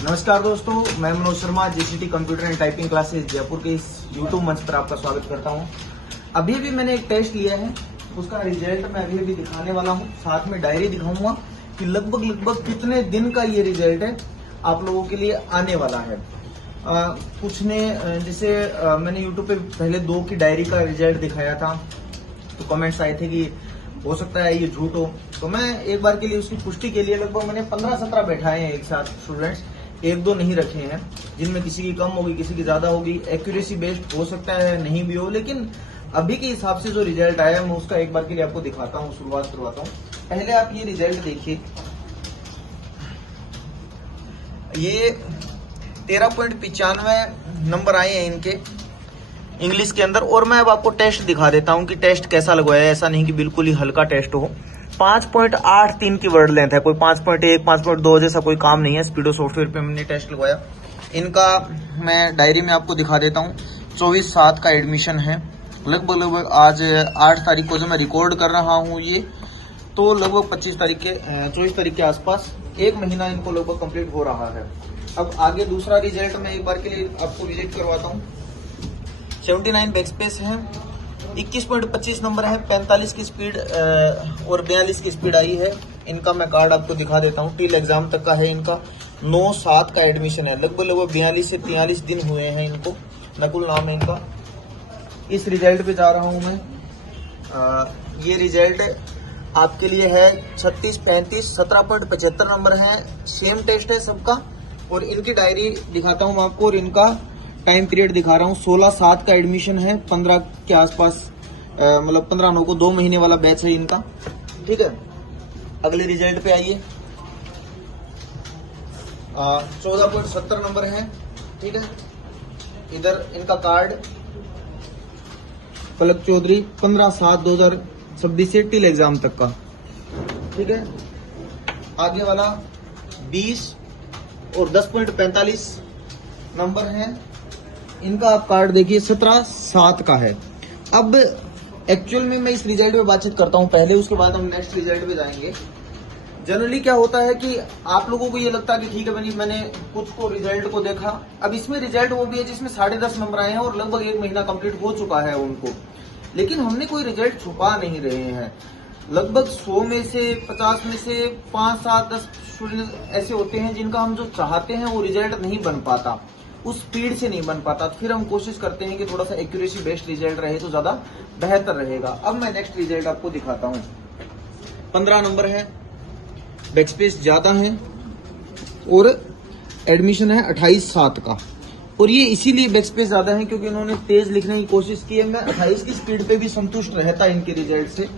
नमस्कार दोस्तों, मैं Manoj Sharma JCT computer and typing classes Jaipur के इस यूट्यूब मंच पर आपका स्वागत करता हूं। अभी भी मैंने एक टेस्ट लिया है, उसका रिजल्ट मैं अभी दिखाने वाला हूं। साथ में डायरी दिखाऊंगा कि लगभग कितने दिन का ये रिजल्ट है आप लोगों के लिए आने वाला है। कुछ ने जैसे मैंने यूट्यूब पे पहले 2 की डायरी का रिजल्ट दिखाया था, तो कमेंट्स आए थे कि हो सकता है ये झूठ हो। तो मैं एक बार के लिए उसकी पुष्टि के लिए लगभग मैंने 15-17 बैठाए हैं एक साथ स्टूडेंट्स, 1-2 नहीं रखे हैं, जिनमें किसी की कम होगी, किसी की ज्यादा होगी। एक्यूरेसी बेस्ड हो सकता है नहीं भी हो, लेकिन अभी के हिसाब से जो रिजल्ट आया मैं उसका एक बार के लिए आपको दिखाता हूँ, शुरुआत करवाता हूँ। पहले आप ये रिजल्ट देखिए, ये 13.95 नंबर आए हैं इनके इंग्लिश के अंदर। और मैं अब आपको टेस्ट दिखा देता हूं कि टेस्ट कैसा लगवाया है। ऐसा नहीं कि बिल्कुल ही हल्का टेस्ट हो। 5.83 की वर्ड लेंथ है, कोई 5.1 5.2 जैसा कोई काम नहीं है। स्पीडो सॉफ्टवेयर पे हमने टेस्ट लगवाया। इनका मैं डायरी में आपको दिखा देता हूं। 24/7 का एडमिशन है। लगभग आज 8 तारीख को जो मैं रिकॉर्ड कर रहा हूँ ये, तो लगभग 24 तारीख के आसपास 1 महीना इनको लगभग कंप्लीट हो रहा है। अब आगे दूसरा रिजल्ट मैं एक बार के लिए आपको विजिट करवाता हूँ। 79 बैकस्पेस है, 21.25 नंबर है, 45 की स्पीड और 42 की स्पीड आई है। इनका मैं कार्ड आपको दिखा देता हूँ। टील एग्जाम तक का है इनका। 9/7 का एडमिशन है। लगभग 42 से 43 दिन हुए हैं इनको। नकुल नाम है इनका। इस रिजल्ट पे जा रहा हूँ मैं। ये रिजल्ट आपके लिए है 36-35, 17.75 नंबर है। सेम टेस्ट है सबका। और इनकी डायरी दिखाता हूँ मैं आपको, और इनका टाइम पीरियड दिखा रहा हूँ। 16/7 का एडमिशन है, 15 के आसपास, मतलब 15/9 को 2 महीने वाला बैच है इनका। ठीक है, अगले रिजल्ट पे आइए। 14.70 नंबर है। ठीक है, इधर इनका कार्ड पलक चौधरी, 15/7/2026 से टिल एग्जाम तक का। ठीक है, आगे वाला 20 और 10.45 नंबर है इनका। आप कार्ड देखिए, 17/7 का है। अब एक्चुअल में मैं इस रिजल्ट पे बातचीत करता हूं पहले, उसके बाद हम नेक्स्ट रिजल्ट पे जाएंगे। जनरली क्या होता है कि आप लोगों को ये लगता है कि ठीक है बनी, मैंने कुछ को रिजल्ट को देखा। अब इसमें रिजल्ट वो भी है जिसमें 10.5 नंबर आए हैं और लगभग 1 महीना कंप्लीट हो चुका है उनको, लेकिन हमने कोई रिजल्ट छुपा नहीं रहे हैं। लगभग 100 में से 50 में से 5, 7, 10 स्टूडेंट ऐसे होते हैं जिनका हम जो चाहते हैं वो रिजल्ट नहीं बन पाता, उस स्पीड से नहीं बन पाता। फिर हम कोशिश करते हैं कि थोड़ा सा एक्यूरेसी बेस्ड रिजल्ट रहे तो ज्यादा बेहतर रहेगा। अब मैं नेक्स्ट रिजल्ट आपको दिखाता हूँ। 15 नंबर है, बैकस्पेस ज्यादा है और एडमिशन है 28/7 का। और ये इसीलिए बैकस्पेस ज्यादा है क्योंकि इन्होंने तेज लिखने की कोशिश की है। मैं 28 की स्पीड पे भी संतुष्ट रहता इनके रिजल्ट से।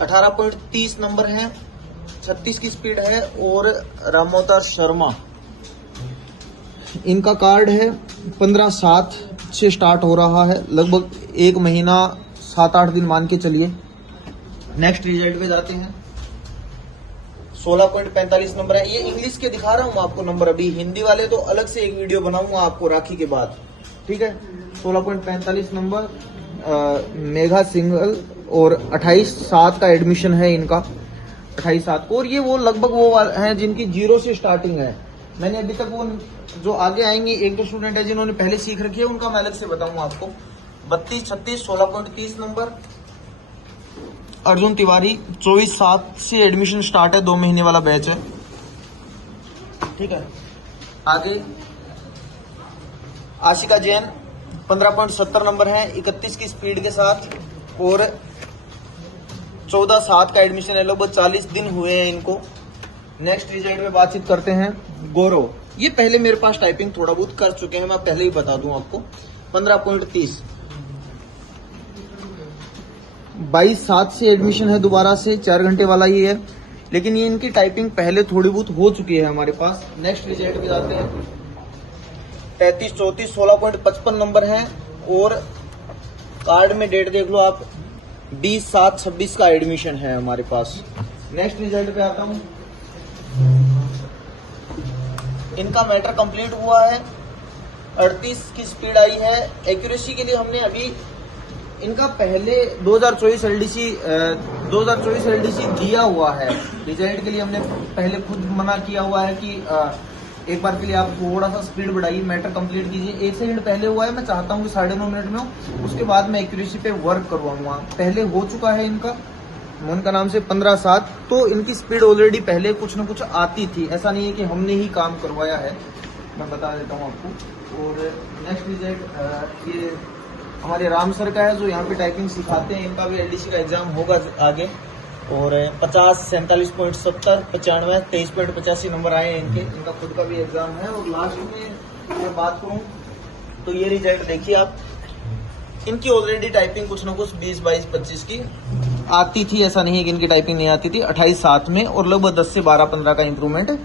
18.30 नंबर है, 36 की स्पीड है। और रामोतर शर्मा, इनका कार्ड है 15/7 से स्टार्ट हो रहा है, लगभग 1 महीना 7-8 दिन मान के चलिए। नेक्स्ट रिजल्ट पे जाते हैं। 16.45 नंबर है। ये इंग्लिश के दिखा रहा हूं आपको नंबर, अभी हिंदी वाले तो अलग से एक वीडियो बनाऊंगा आपको राखी के बाद। ठीक है, 16.45 नंबर, मेघा सिंगल। और 28/7 का एडमिशन है इनका, 28/7 को। और ये वो लगभग वो हैं जिनकी 0 से स्टार्टिंग है। मैंने अभी तक वो जो आगे आएंगे 1-2 स्टूडेंट है जिन्होंने पहले सीख रखी है, उनका मैं अलग से बताऊंगा आपको। 32-36, 16.30 नंबर। अर्जुन तिवारी, 24/7 से एडमिशन स्टार्ट है, 2 महीने वाला बैच है। ठीक है, आगे आशिका जैन, 15.70 नंबर है, 31 की स्पीड के साथ। और 14/7 का एडमिशन है, लगभग 40 दिन हुए हैं इनको। नेक्स्ट रिजल्ट में बातचीत करते हैं। गौरव, ये पहले मेरे पास टाइपिंग थोड़ा बहुत कर चुके हैं, मैं पहले ही बता दूं आपको। 15.30, 22/7 से एडमिशन है दोबारा से, 4 घंटे वाला ही है, लेकिन ये इनकी टाइपिंग पहले थोड़ी बहुत हो चुकी है हमारे पास। नेक्स्ट रिजल्ट पे जाते हैं। 33-34, 16.55 नंबर है। और कार्ड में डेट देख लो आप, 20/7/26 का एडमिशन है हमारे पास। नेक्स्ट रिजल्ट पे आता हूं। इनका मैटर कंप्लीट हुआ है, 38 की स्पीड आई है। एक्यूरेसी के लिए हमने अभी इनका पहले 2024 एलडीसी दिया हुआ है। रिजल्ट के लिए हमने पहले खुद मना किया हुआ है कि एक बार के लिए आप थोड़ा सा स्पीड बढ़ाइए, मैटर कंप्लीट कीजिए। 1 सेकंड पहले हुआ है, मैं चाहता हूँ कि 9.5 मिनट में हो, उसके बाद मैं एक्यूरेसी पे वर्क करवाऊंगा। पहले हो चुका है इनका मोहन का नाम से 15-7, तो इनकी स्पीड ऑलरेडी पहले कुछ न कुछ आती थी, ऐसा नहीं है कि हमने ही काम करवाया है, मैं बता देता हूँ आपको। और नेक्स्ट रिजल्ट ये हमारे राम सर का है, जो यहाँ पे टाइपिंग सिखाते हैं। इनका भी एलडीसी का एग्जाम होगा आगे, और 50, 47.70, 95, 23.85 नंबर आए हैं इनके। इनका खुद का भी एग्जाम है। और लास्ट में मैं बात करूं तो ये रिजल्ट देखिए आप, इनकी ऑलरेडी टाइपिंग कुछ ना कुछ 20, 22, 25 की आती थी, ऐसा नहीं है कि इनकी टाइपिंग नहीं आती थी। 28-7 में और लगभग 10 से 12-15 का इंप्रूवमेंट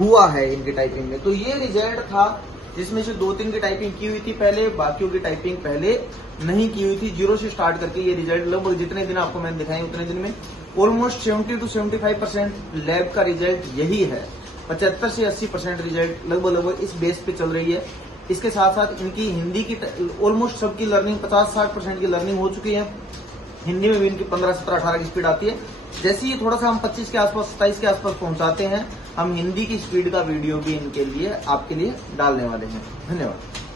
हुआ है इनकी टाइपिंग में। तो ये रिजल्ट था जिसमें से 2-3 की टाइपिंग की हुई थी पहले, बाकियों की टाइपिंग पहले नहीं की हुई थी। 0 से स्टार्ट करके ये रिजल्ट लगभग जितने दिन आपको मैंने दिखाए उतने दिन में ऑलमोस्ट 70 to 75% लैब का रिजल्ट यही है। 75 से 80% रिजल्ट लगभग इस बेस पे चल रही है। इसके साथ साथ इनकी हिंदी की ऑलमोस्ट सबकी लर्निंग 50-60% की लर्निंग हो चुकी है। हिंदी में भी इनकी 15, 17, 18 की स्पीड आती है। जैसे ही थोड़ा सा हम 25 के आसपास, 27 के आसपास पहुंचाते हैं, हम हिंदी की स्पीड का वीडियो भी इनके लिए आपके लिए डालने वाले हैं। धन्यवाद।